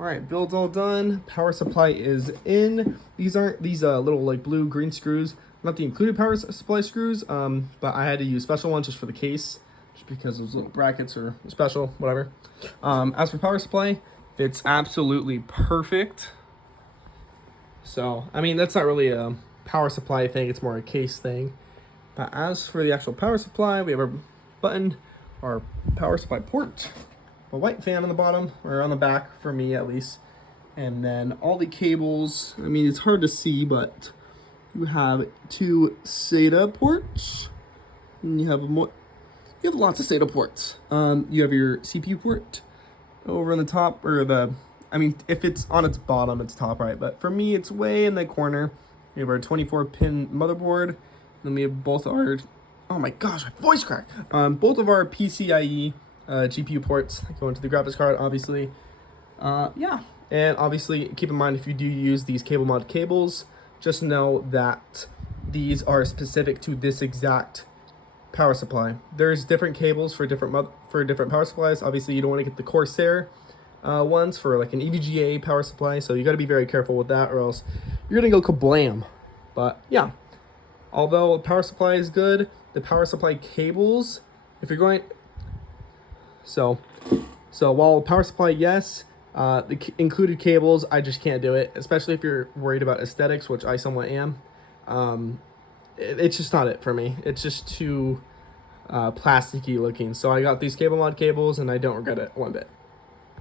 All right, build's all done. Power supply is in. These aren't these little like blue green screws, not the included power supply screws, but I had to use special ones just for the case, just because those little brackets are special, whatever. As for power supply, it's absolutely perfect. So, I mean, that's not really a power supply thing, it's more a case thing. But as for the actual power supply, we have our button, our power supply port, a white fan on the bottom, or on the back for me at least. And then all the cables, I mean, it's hard to see, but you have two SATA ports, and you have lots of SATA ports. You have your CPU port over on the top, or I mean, if it's on its bottom, it's top right, but for me, it's way in the corner. We have our 24-pin motherboard, then we have both our, oh my gosh, my voice cracked. Both of our PCIe GPU ports that go into the graphics card, obviously. Yeah, and obviously keep in mind if you do use these cable mod cables, just know that these are specific to this exact power supply. There's different cables for different power supplies. Obviously, you don't want to get the Corsair ones for like an EVGA power supply, so you got to be very careful with that, or else you're gonna go kablam. But yeah, although power supply is good, the power supply cables, if you're going, so while power supply, yes, the included cables, I just can't do it, especially if you're worried about aesthetics, which I somewhat am. It's just not it for me. It's just too plasticky looking. So I got these cable mod cables, and I don't regret it one bit.